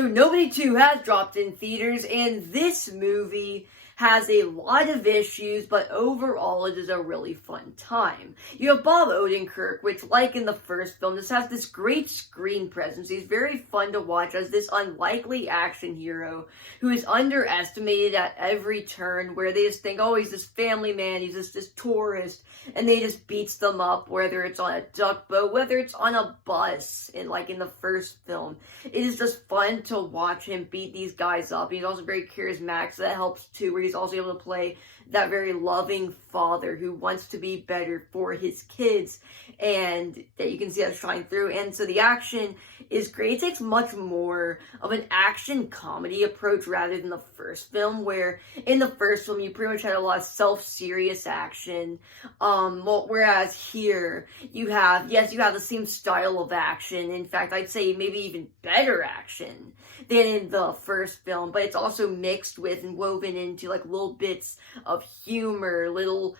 So Nobody 2 has dropped in theaters, and this movie has a lot of issues, but overall it is a really fun time. You have Bob Odenkirk, which, like in the first film, just has this great screen presence. He's very fun to watch as this unlikely action hero who is underestimated at every turn, where they just think, oh, he's this family man, he's just this tourist, and they just beats them up, whether it's on a duck boat, whether it's on a bus, like in the first film. It is just fun to watch him beat these guys up. He's also very charismatic, so that helps too, where he's also able to play that very loving father who wants to be better for his kids, and that you can see that shine through. And so the action is great. It takes much more of an action comedy approach rather than the first film, where in the first film you pretty much had a lot of self-serious action, whereas here you have the same style of action. In fact, I'd say maybe even better action than in the first film, but it's also mixed with and woven into like little bits of humor, little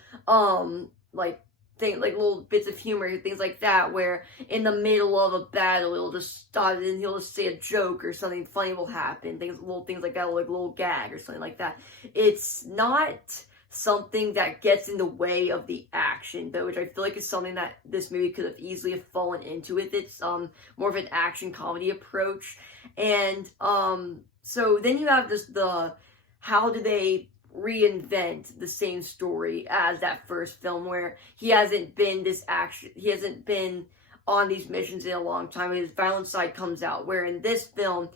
little bits of humor, things like that, where in the middle of a battle he'll just stop and he'll just say a joke or something funny will happen, little things like that, like a little gag or something like that. It's not something that gets in the way of the action, though, which I feel like is something that this movie could have easily fallen into with its more of an action comedy approach. And so then you have how do they reinvent the same story as that first film, where he hasn't been on these missions in a long time, and his violent side comes out, where in this film,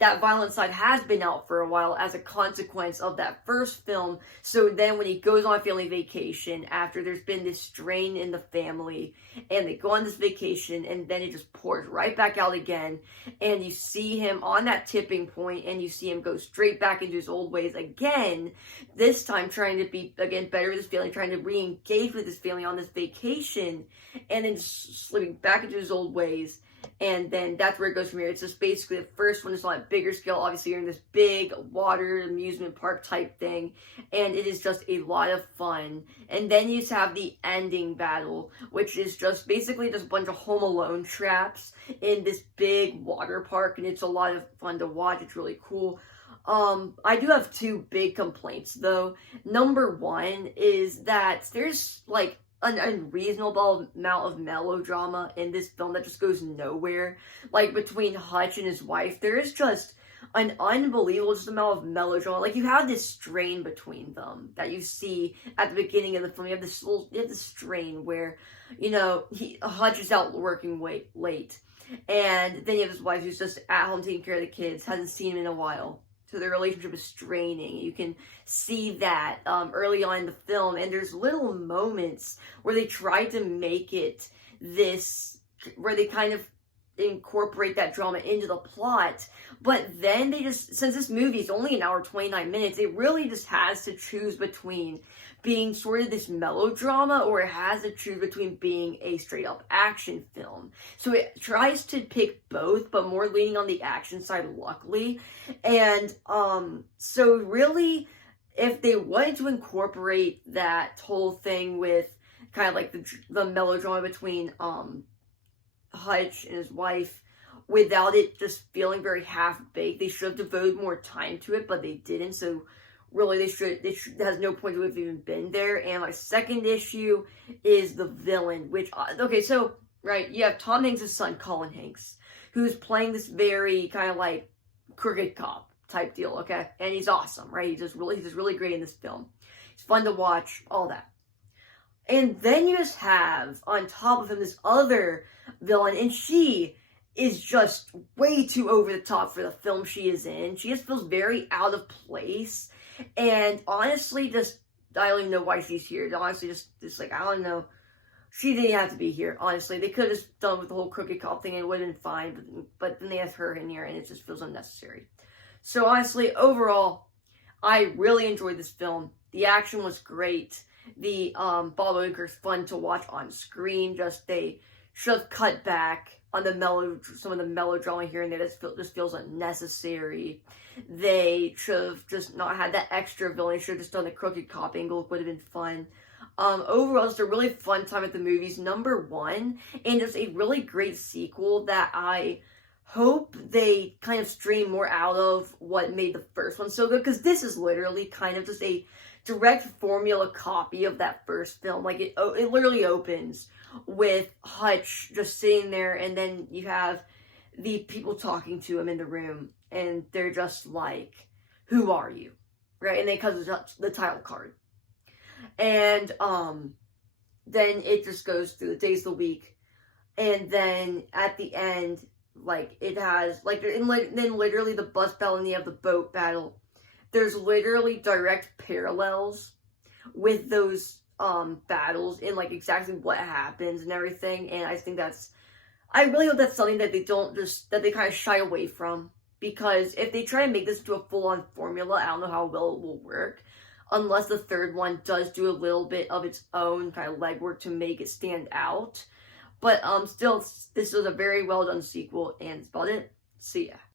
that violent side has been out for a while as a consequence of that first film. So then when he goes on family vacation, after there's been this strain in the family, and they go on this vacation, and then it just pours right back out again, and you see him on that tipping point, and you see him go straight back into his old ways again, this time trying to be, again, better with his family, trying to re-engage with his family on this vacation, and then just slipping back into his old ways. And then that's where it goes from here. It's just basically the first one is on a bigger scale. Obviously, you're in this big water amusement park type thing, and it is just a lot of fun. And then you just have the ending battle, which is just basically just a bunch of Home Alone traps in this big water park, and it's a lot of fun to watch. It's really cool. I do have two big complaints, though. Number one is that there's like an unreasonable amount of melodrama in this film that just goes nowhere. Like, between Hutch and his wife, there is just an unbelievable amount of melodrama. Like, you have this strain between them that you see at the beginning of the film. You have this strain where, Hutch is out working late, and then you have his wife who's just at home taking care of the kids, hasn't seen him in a while. So their relationship is straining. You can see that early on in the film, and there's little moments where they try to make it where they kind of incorporate that drama into the plot, but then since this movie is only an hour 29 minutes, it really just has to choose between being sort of this melodrama, or it has to choose between being a straight up action film. So it tries to pick both, but more leaning on the action side, luckily. And so really, if they wanted to incorporate that whole thing with kind of like the melodrama between Hutch and his wife, without it just feeling very half-baked, they should have devoted more time to it, but they didn't. So really, has no point to have even been there. And my second issue is the villain, which, right, you have Tom Hanks' son, Colin Hanks, who's playing this very kind of like crooked cop type deal, okay? And he's awesome, right? He's just really great in this film. He's fun to watch, all that. And then you just have, on top of him, this other villain, and she is just way too over the top for the film she is in. She just feels very out of place. And honestly, I don't even know why she's here. Honestly, just like, I don't know. She didn't have to be here, honestly. They could have just done with the whole crooked cop thing and it would have been fine. But then they have her in here and it just feels unnecessary. So honestly, overall, I really enjoyed this film. The action was great. The Bob Odenkirk's fun to watch on screen. They should have cut back on some of the melodrama here and there. Just feels unnecessary. They should have just not had that extra villain. They should have just done the crooked cop angle. It would have been fun. Overall, it's a really fun time at the movies. Number one, and it's a really great sequel that I hope they kind of strain more out of what made the first one so good, because this is literally kind of just a direct formula copy of that first film. Like, it literally opens with Hutch just sitting there, and then you have the people talking to him in the room, and they're just like, "Who are you?" Right? And they cut the title card. And then it just goes through the days of the week, and then at the end, like, it has, like, then literally the bus battle, and you have the boat battle. There's literally direct parallels with those battles in, like, exactly what happens and everything. And I really hope that's something that they kind of shy away from, because if they try to make this into a full-on formula, I don't know how well it will work, unless the third one does do a little bit of its own kind of legwork to make it stand out. But still, this is a very well done sequel, and that's about it. See ya.